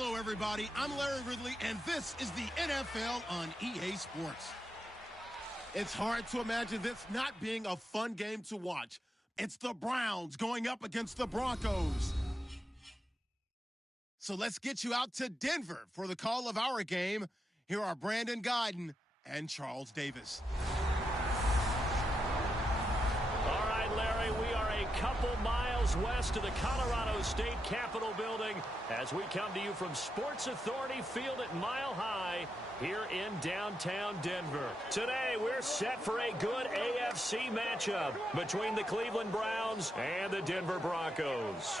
Hello, everybody. I'm Larry Ridley, and this is the NFL on EA Sports. It's hard to imagine this not being a fun game to watch. It's the Browns going up against the Broncos. So let's get you out to Denver for the call of our game. Here are Brandon Gaudin and Charles Davis. All right, Larry, we are a couple miles west of the Colorado State Capitol building as we come to you from Sports Authority Field at Mile High here in downtown Denver. Today, we're set for a good AFC matchup between the Cleveland Browns and the Denver Broncos.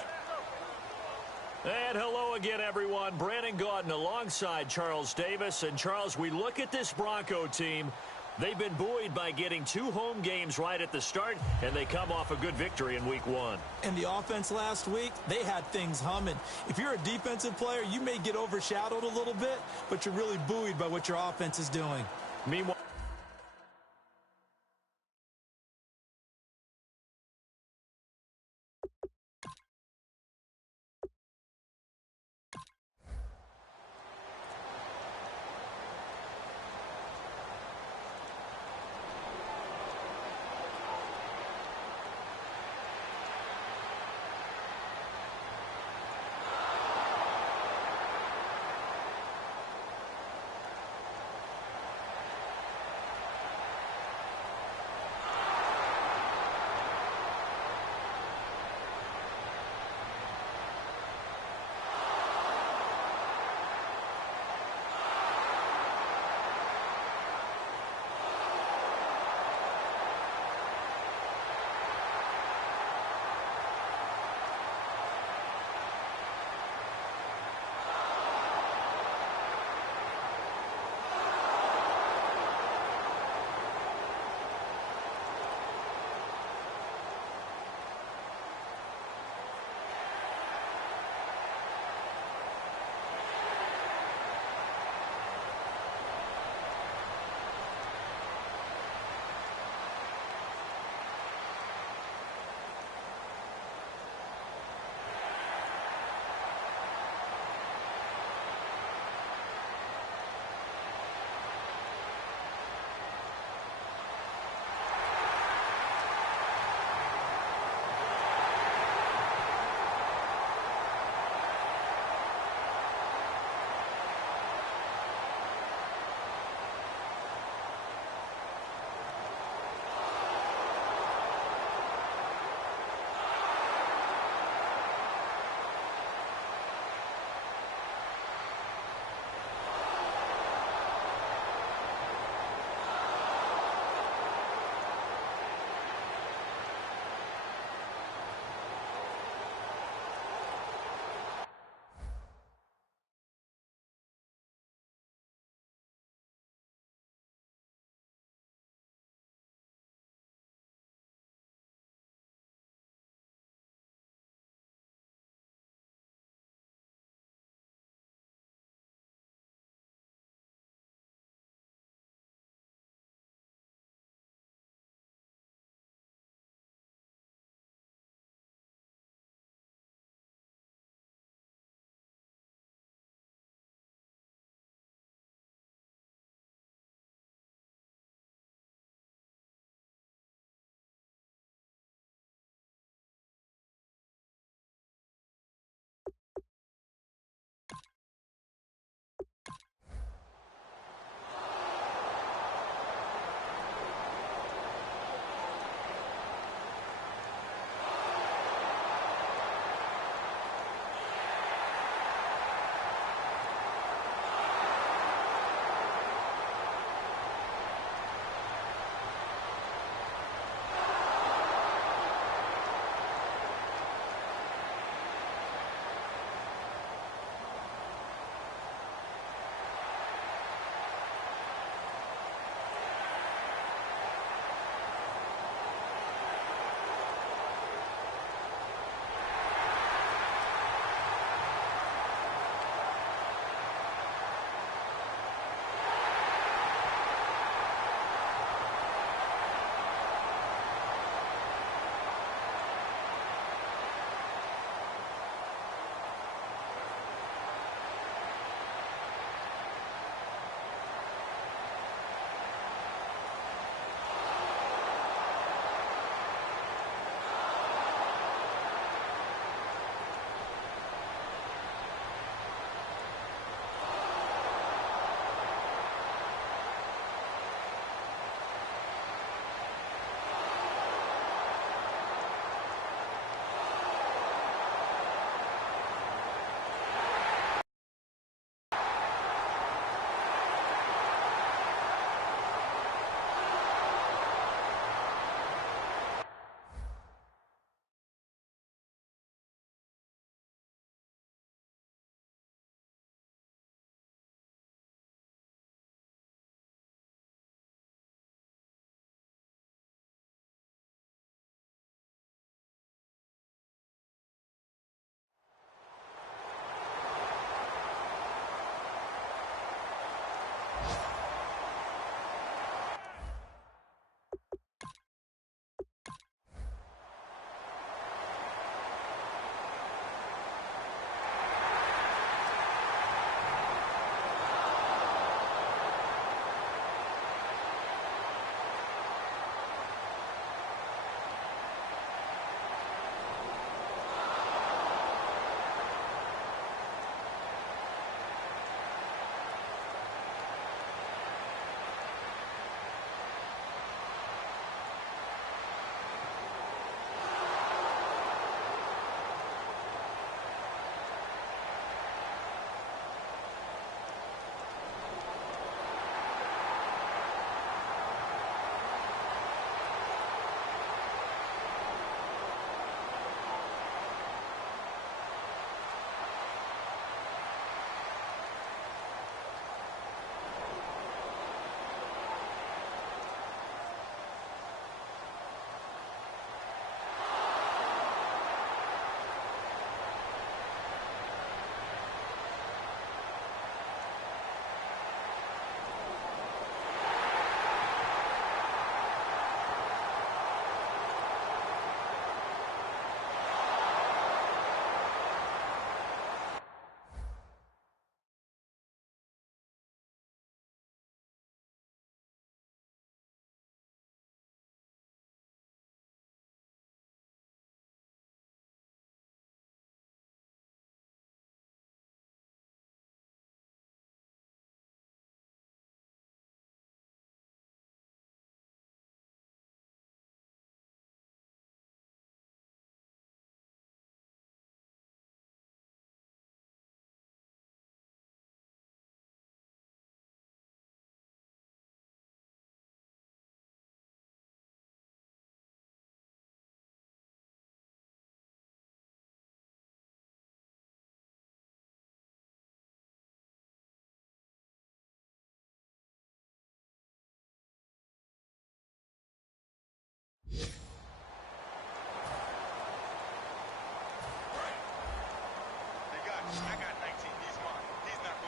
And hello again, everyone. Brandon Gaudin alongside Charles Davis. And, Charles, we look at this Bronco team. They've been buoyed by getting 2 home games right at the start, and they come off a good victory in Week 1. And the offense last week, they had things humming. If you're a defensive player, you may get overshadowed a little bit, but you're really buoyed by what your offense is doing. Meanwhile,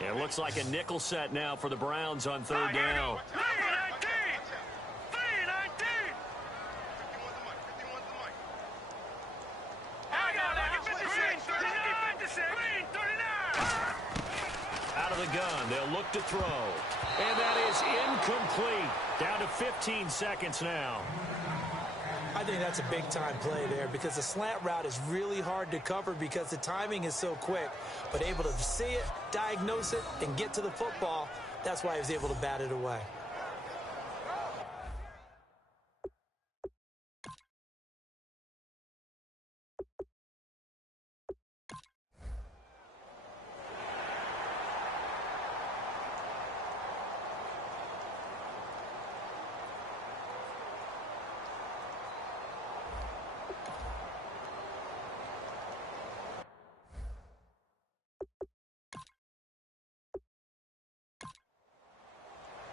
It looks like a nickel set now for the Browns on third down. Out of the gun, they'll look to throw. And that is incomplete. Down to 15 seconds now. I think that's a big-time play there because the slant route is really hard to cover because the timing is so quick. But able to see it, diagnose it, and get to the football, that's why he was able to bat it away.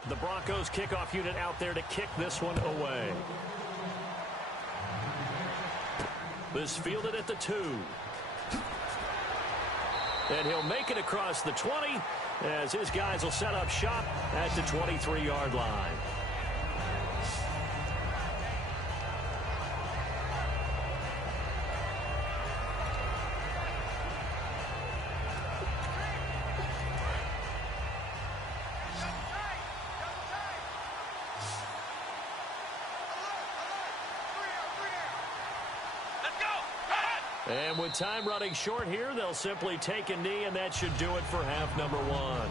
The Broncos kickoff unit out there to kick this one away. This fielded at the 2. And he'll make it across the 20 as his guys will set up shop at the 23-yard line. And with time running short here, they'll simply take a knee, and that should do it for half number 1.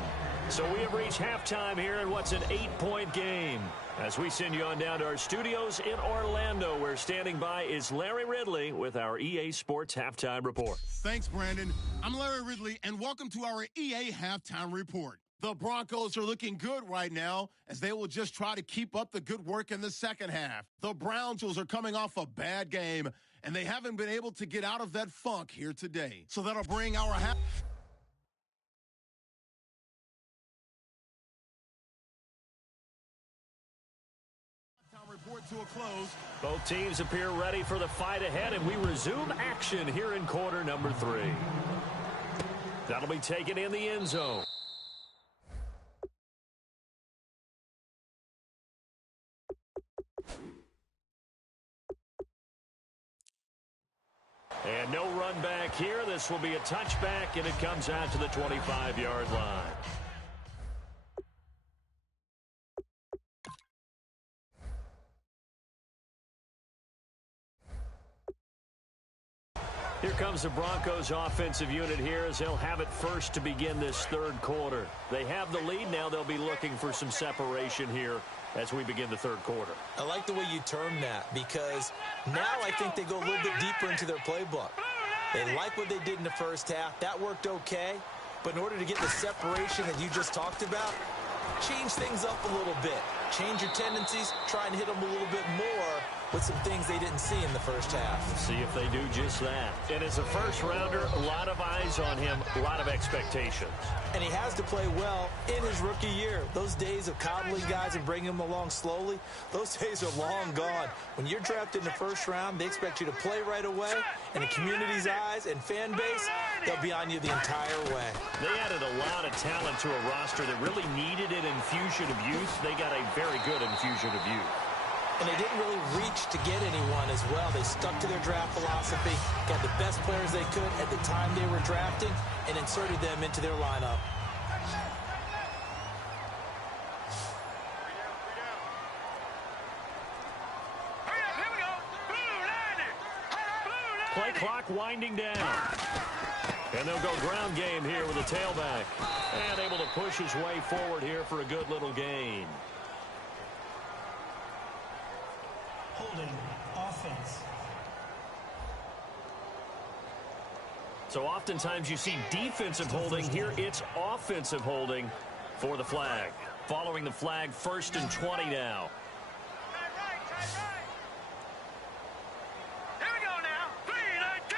So we have reached halftime here in what's an 8-point game. As we send you on down to our studios in Orlando, where standing by is Larry Ridley with our EA Sports Halftime Report. Thanks, Brandon. I'm Larry Ridley, and welcome to our EA Halftime Report. The Broncos are looking good right now as they will just try to keep up the good work in the second half. The Browns are coming off a bad game, and they haven't been able to get out of that funk here today. So that'll bring our halftime report to a close. Both teams appear ready for the fight ahead, and we resume action here in quarter number 3. That'll be taken in the end zone. And no run back here. This will be a touchback, and it comes out to the 25-yard line. Here comes the Broncos offensive unit here as they'll have it first to begin this third quarter. They have the lead. Now they'll be looking for some separation here as we begin the third quarter. I like the way you term that because now I think they go a little bit deeper into their playbook. They like what they did in the first half. That worked okay. But in order to get the separation that you just talked about, change things up a little bit. Change your tendencies. Try and hit them a little bit more with some things they didn't see in the first half. See if they do just that. And as a first-rounder, a lot of eyes on him, a lot of expectations. And he has to play well in his rookie year. Those days of coddling guys and bringing them along slowly, those days are long gone. When you're drafted in the first round, they expect you to play right away. And the community's eyes and fan base, they'll be on you the entire way. They added a lot of talent to a roster that really needed an infusion of youth. They got a very good infusion of youth. And they didn't really reach to get anyone as well. They stuck to their draft philosophy, got the best players they could at the time they were drafting, and inserted them into their lineup. Play clock winding down. And they'll go ground game here with a tailback. And able to push his way forward here for a good little gain. Holding offense. So oftentimes you see defensive holding. Here it's offensive holding for the flag. Following the flag, 1st and 20 now. Here we go now. 3-19.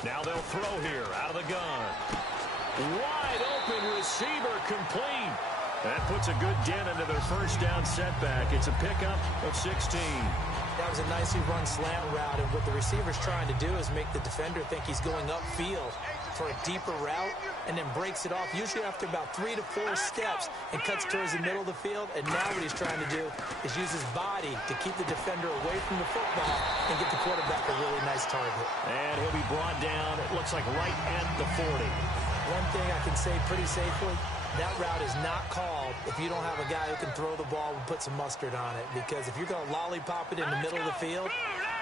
3-19. Now they'll throw here out of the gun. Wide open receiver complete. That puts a good dent into their first down setback. It's a pickup of 16. That was a nicely run slant route, and what the receiver's trying to do is make the defender think he's going upfield for a deeper route, and then breaks it off, usually after about 3 to 4 steps, and cuts towards the middle of the field. And now what he's trying to do is use his body to keep the defender away from the football and get the quarterback a really nice target. And he'll be brought down, it looks like right at the 40. One thing I can say pretty safely, that route is not called if you don't have a guy who can throw the ball and put some mustard on it. Because if you're going to lollipop it in the middle of the field,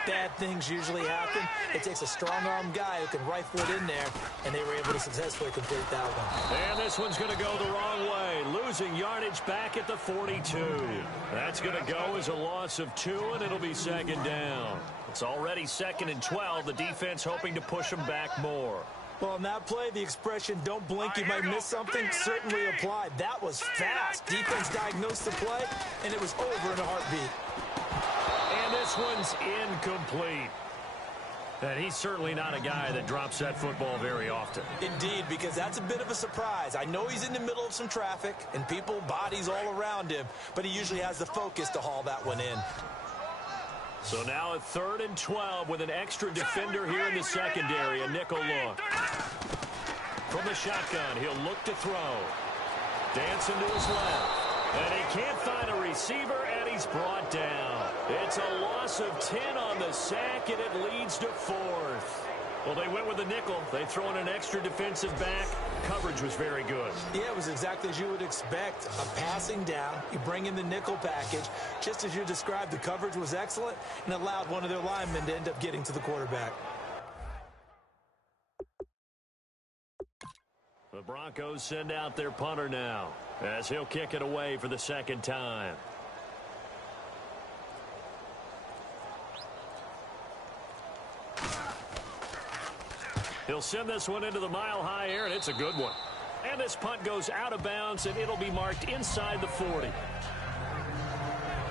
bad things usually happen. It takes a strong-arm guy who can rifle it in there, and they were able to successfully complete that one. And this one's going to go the wrong way, losing yardage back at the 42. That's going to go as a loss of 2, and it'll be second down. It's already 2nd and 12. The defense hoping to push them back more. Well, on that play, the expression, don't blink, you might miss something, certainly applied. That was fast. Defense diagnosed the play, and it was over in a heartbeat. And this one's incomplete. And he's certainly not a guy that drops that football very often. Indeed, because that's a bit of a surprise. I know he's in the middle of some traffic, and people, bodies all around him, but he usually has the focus to haul that one in. So now a 3rd and 12 with an extra defender here in the secondary. A nickel look. From the shotgun, he'll look to throw. Dancing to his left. And he can't find a receiver, and he's brought down. It's a loss of 10 on the sack, and it leads to 4th. Well, they went with the nickel. They throw in an extra defensive back. Coverage was very good. Yeah, it was exactly as you would expect. A passing down. You bring in the nickel package. Just as you described, the coverage was excellent and allowed one of their linemen to end up getting to the quarterback. The Broncos send out their punter now as he'll kick it away for the 2nd time. He'll send this one into the mile-high air, and it's a good one. And this punt goes out of bounds, and it'll be marked inside the 40.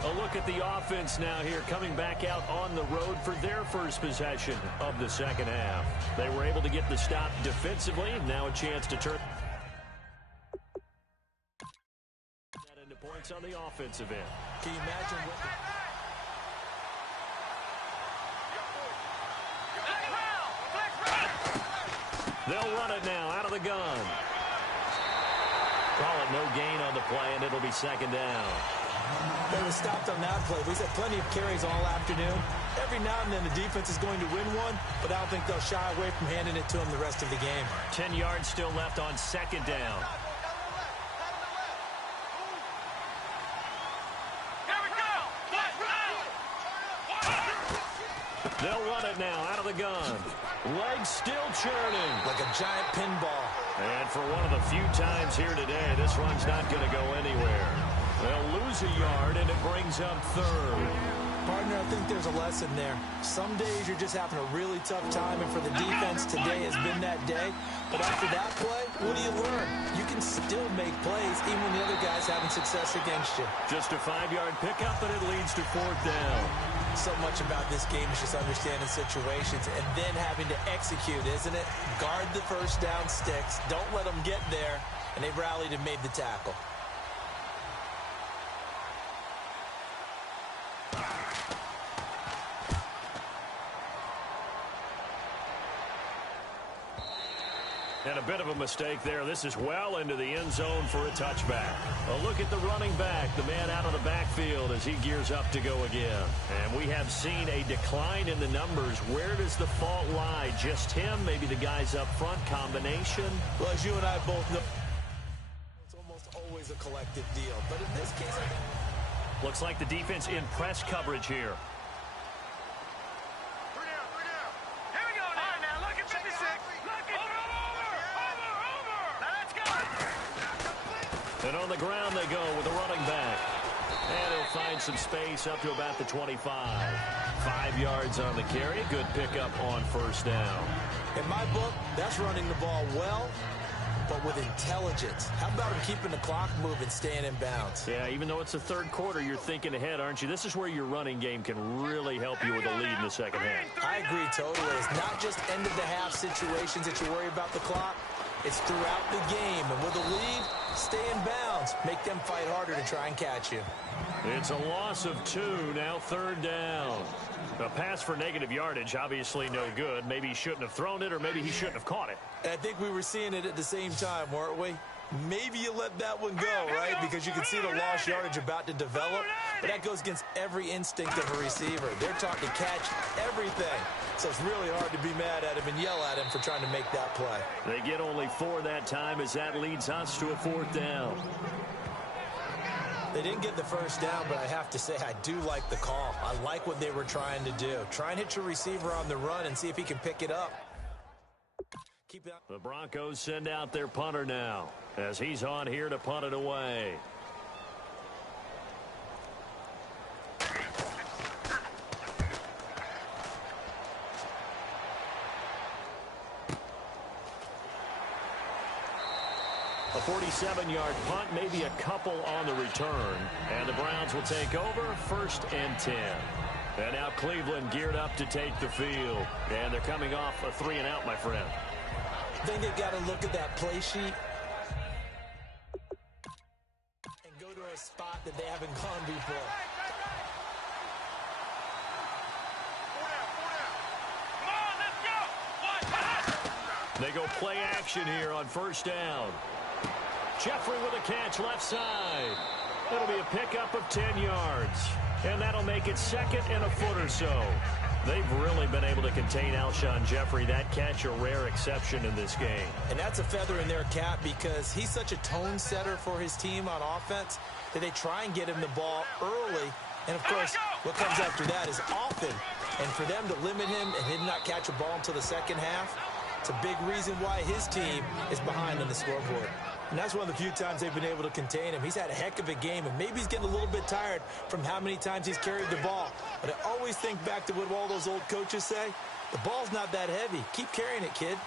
A look at the offense now here, coming back out on the road for their first possession of the second half. They were able to get the stop defensively, and now a chance to turn that into points on the offensive end. Can you imagine what... They'll run it now out of the gun. Call it no gain on the play, and it'll be 2nd down. They were stopped on that play. We've had plenty of carries all afternoon. Every now and then the defense is going to win one, but I don't think they'll shy away from handing it to them the rest of the game. 10 yards still left on 2nd down. They'll run it now out of the gun. Legs still churning. Like a giant pinball. And for one of the few times here today, this run's not going to go anywhere. They'll lose a yard, and it brings up 3rd. Partner, I think there's a lesson there. Some days you're just having a really tough time, and for the defense, today has been that day. But after that play, what do you learn? You can still make plays even when the other guy's having success against you. Just a 5-yard pickup, and it leads to 4th down. So much about this game is just understanding situations and then having to execute, isn't it? Guard the first down sticks. Don't let them get there. And they rallied and made the tackle. And a bit of a mistake there. This is well into the end zone for a touchback. A look at the running back, the man out of the backfield as he gears up to go again. And we have seen a decline in the numbers. Where does the fault lie? Just him? Maybe the guys up front? Combination? Well, as you and I both know, it's almost always a collective deal. But in this case, I think... Looks like the defense in press coverage here. And on the ground they go with a running back. And he'll find some space up to about the 25. 5 yards on the carry. Good pickup on 1st down. In my book, that's running the ball well, but with intelligence. How about him keeping the clock moving, staying in bounds? Yeah, even though it's the 3rd quarter, you're thinking ahead, aren't you? This is where your running game can really help you with a lead in the 2nd half. I agree totally. It's not just end-of-the-half situations that you worry about the clock. It's throughout the game. And with a lead, stay in bounds. Make them fight harder to try and catch you. It's a loss of 2, now 3rd down. A pass for negative yardage, obviously no good. Maybe he shouldn't have thrown it, or maybe he shouldn't have caught it. And I think we were seeing it at the same time, weren't we? Maybe you let that one go, right? Because you can see the lost yardage about to develop. But that goes against every instinct of a receiver. They're taught to catch everything. So it's really hard to be mad at him and yell at him for trying to make that play. They get only 4 that time as that leads us to a 4th down. They didn't get the first down, but I have to say I do like the call. I like what they were trying to do. Try and hit your receiver on the run and see if he can pick it up. Keep it up. The Broncos send out their punter now as he's on here to punt it away. A 47-yard punt, maybe a couple on the return. And the Browns will take over 1st and 10. And now Cleveland geared up to take the field. And they're coming off a 3-and-out, my friend. I think they've got to look at that play sheet and go to a spot that they haven't gone before. They go play action here on 1st down. Jeffrey with a catch left side. It'll be a pickup of 10 yards. And that'll make it 2nd and a foot or so. They've really been able to contain Alshon Jeffrey. That catch a rare exception in this game. And that's a feather in their cap because he's such a tone setter for his team on offense that they try and get him the ball early. And, of course, what comes after that is often. And for them to limit him and him not catch a ball until the second half, it's a big reason why his team is behind on the scoreboard. And that's one of the few times they've been able to contain him. He's had a heck of a game, and maybe he's getting a little bit tired from how many times he's carried the ball. But I always think back to what all those old coaches say. The ball's not that heavy. Keep carrying it, kid.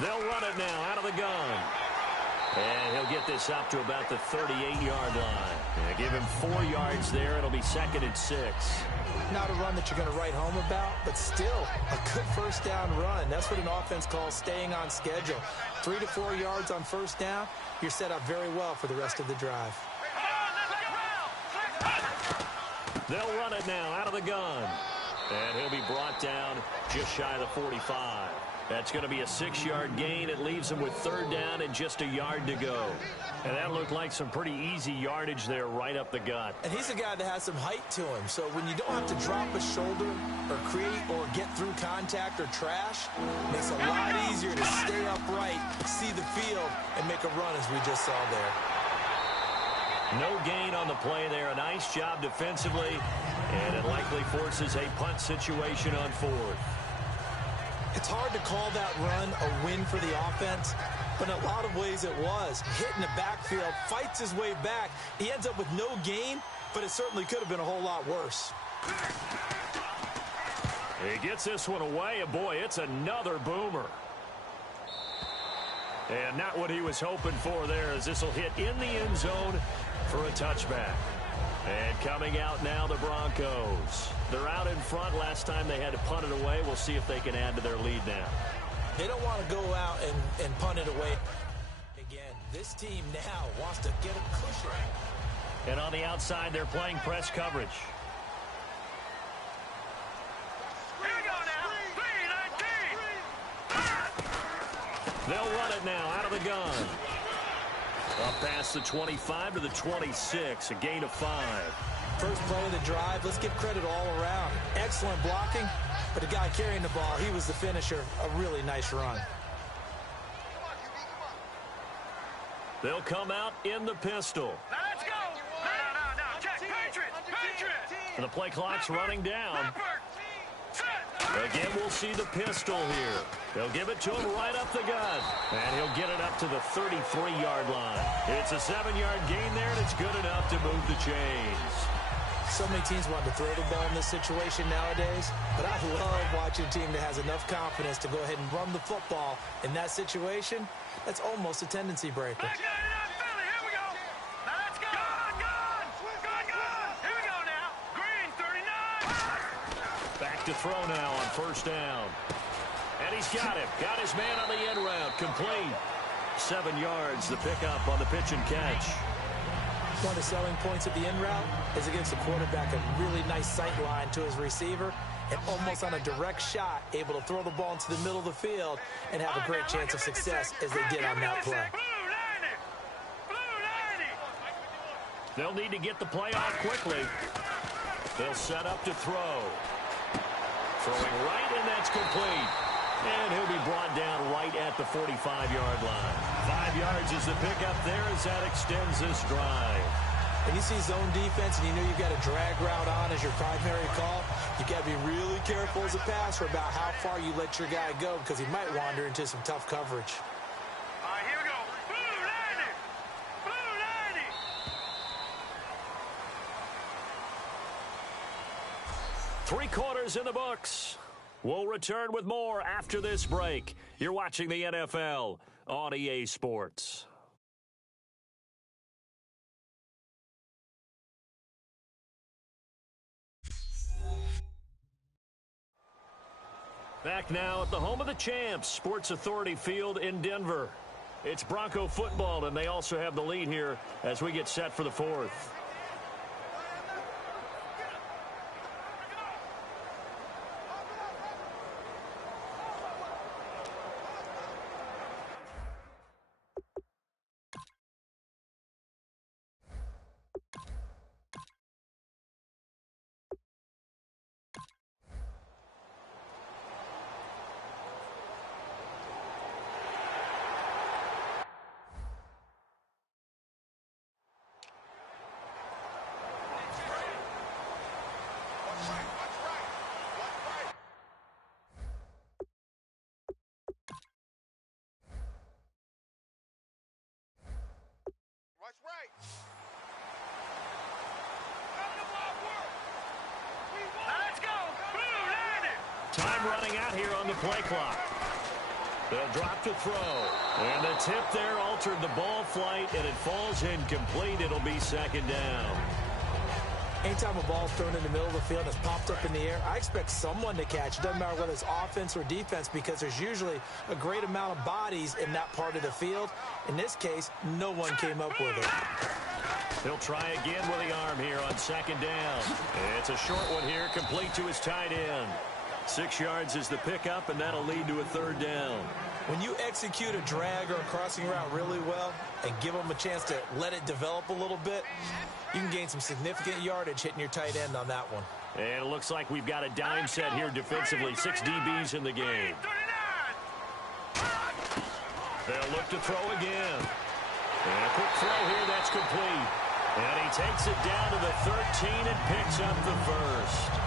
They'll run it now out of the gun. And he'll get this up to about the 38-yard line. And give him 4 yards there. It'll be 2nd and 6. Not a run that you're going to write home about, but still a good 1st down run. That's what an offense calls staying on schedule. 3 to 4 yards on 1st down, you're set up very well for the rest of the drive. They'll run it now out of the gun. And he'll be brought down just shy of the 45. That's going to be a 6-yard gain. It leaves him with 3rd down and just a yard to go. And that looked like some pretty easy yardage there right up the gut. And he's a guy that has some height to him. So when you don't have to drop a shoulder or create or get through contact or trash, it makes it a lot easier to stay upright, see the field, and make a run as we just saw there. No gain on the play there. A nice job defensively. And it likely forces a punt situation on 4th. It's hard to call that run a win for the offense, but in a lot of ways it was. Hitting the backfield, fights his way back. He ends up with no gain, but it certainly could have been a whole lot worse. He gets this one away, and boy, it's another boomer. And not what he was hoping for there, as this will hit in the end zone for a touchback. And coming out now, the Broncos. They're out in front. Last time they had to punt it away. We'll see if they can add to their lead now. They don't want to go out and punt it away. Again, this team now wants to get a cushion. And on the outside, they're playing press coverage. Here we go now. 3-19. They'll run it now out of the gun. Up past the 25 to the 26, a gain of 5. First play of the drive, let's give credit all around. Excellent blocking, but the guy carrying the ball, he was the finisher. A really nice run. They'll come out in the pistol. Now let's go. No. Check. Patriots. And the play clock's running down. Again, we'll see the pistol here. They'll give it to him right up the gut. And he'll get it up to the 33-yard line. It's a 7-yard gain there, and it's good enough to move the chains. So many teams want to throw the ball in this situation nowadays, but I love watching a team that has enough confidence to go ahead and run the football in that situation. That's almost a tendency breaker. Here we go. Now let's go. Gone. Here we go now. Green, 39. Back to throw now on 1st down. And he's got it. Got his man on the end route. Complete. 7 yards, the pickup on the pitch and catch. One of the selling points of the end route is it gives the quarterback a really nice sight line to his receiver and almost on a direct shot able to throw the ball into the middle of the field and have a great chance of success as they did on that play. They'll need to get the play off quickly. They'll set up to throw. Throwing right, and that's complete. And he'll be brought down right at the 45-yard line. 5 yards is the pickup there as that extends this drive. When you see zone defense and you know you've got a drag route on as your primary call, you've got to be really careful as a passer about how far you let your guy go because he might wander into some tough coverage. All right, here we go. Blue 90. Blue 90. 3 quarters in the books. We'll return with more after this break. You're watching the NFL on EA Sports. Back now at the home of the champs, Sports Authority Field in Denver. It's Bronco football, and they also have the lead here as we get set for the 4th. Let's go. Blue 90. Time running out here on the play clock. They'll drop to throw. And the tip there altered the ball flight, and it falls incomplete. It'll be 2nd down. Anytime a ball's thrown in the middle of the field and it's popped up in the air, I expect someone to catch. It doesn't matter whether it's offense or defense because there's usually a great amount of bodies in that part of the field. In this case, no one came up with it. He'll try again with the arm here on 2nd down. It's a short one here, complete to his tight end. 6 yards is the pickup, and that'll lead to a 3rd down. When you execute a drag or a crossing route really well and give them a chance to let it develop a little bit, you can gain some significant yardage hitting your tight end on that one. And it looks like we've got a dime set here defensively. 6 DBs in the game. 39. They'll look to throw again. And a quick throw here, that's complete. And he takes it down to the 13 and picks up the 1st.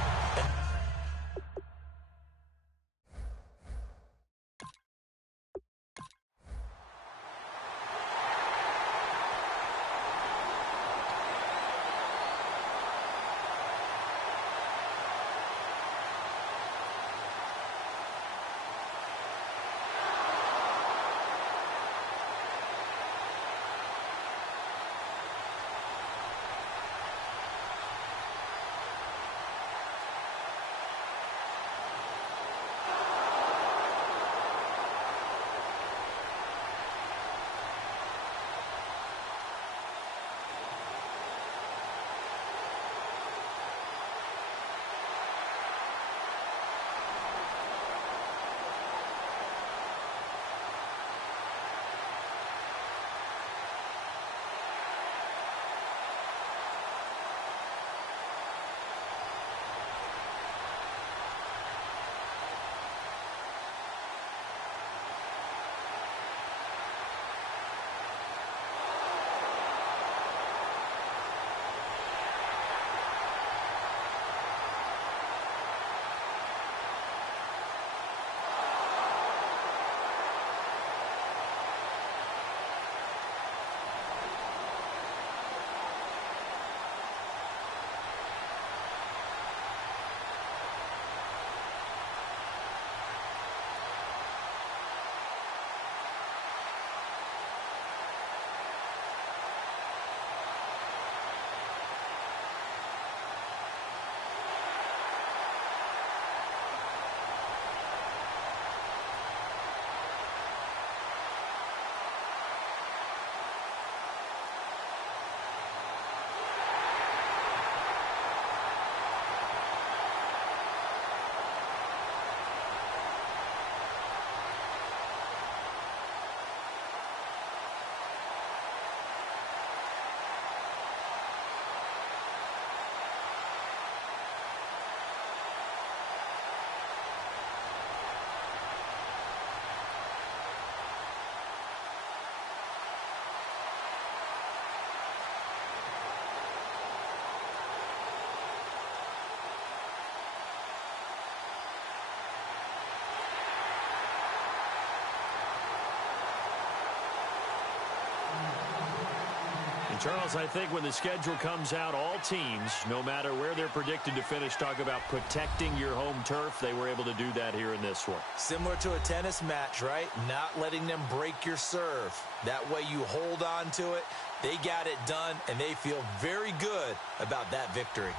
And Charles, I think when the schedule comes out, all teams, no matter where they're predicted to finish, talk about protecting your home turf. They were able to do that here in this one. Similar to a tennis match, right? Not letting them break your serve. That way you hold on to it. They got it done, and they feel very good about that victory.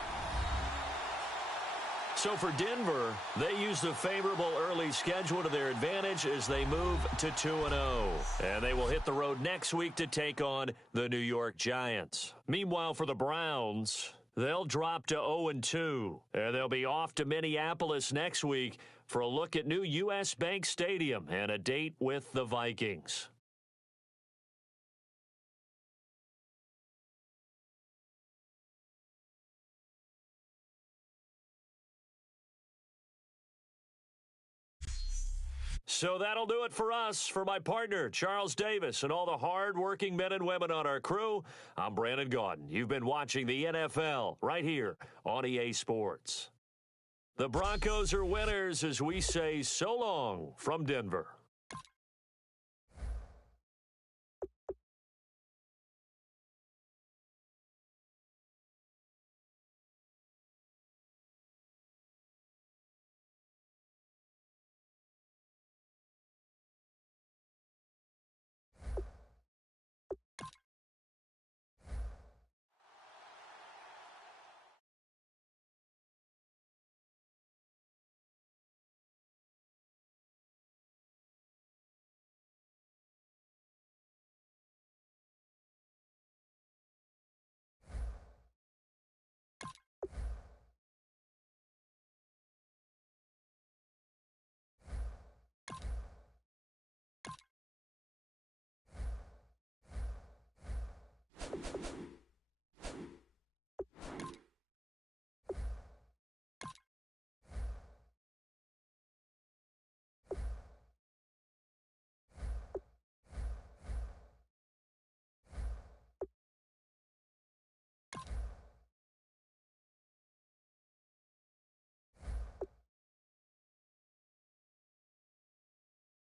So for Denver, they use the favorable early schedule to their advantage as they move to 2-0. And they will hit the road next week to take on the New York Giants. Meanwhile, for the Browns, they'll drop to 0-2. And they'll be off to Minneapolis next week for a look at new U.S. Bank Stadium and a date with the Vikings. So that'll do it for us. For my partner, Charles Davis, and all the hard-working men and women on our crew, I'm Brandon Gaudin. You've been watching the NFL right here on EA Sports. The Broncos are winners as we say so long from Denver.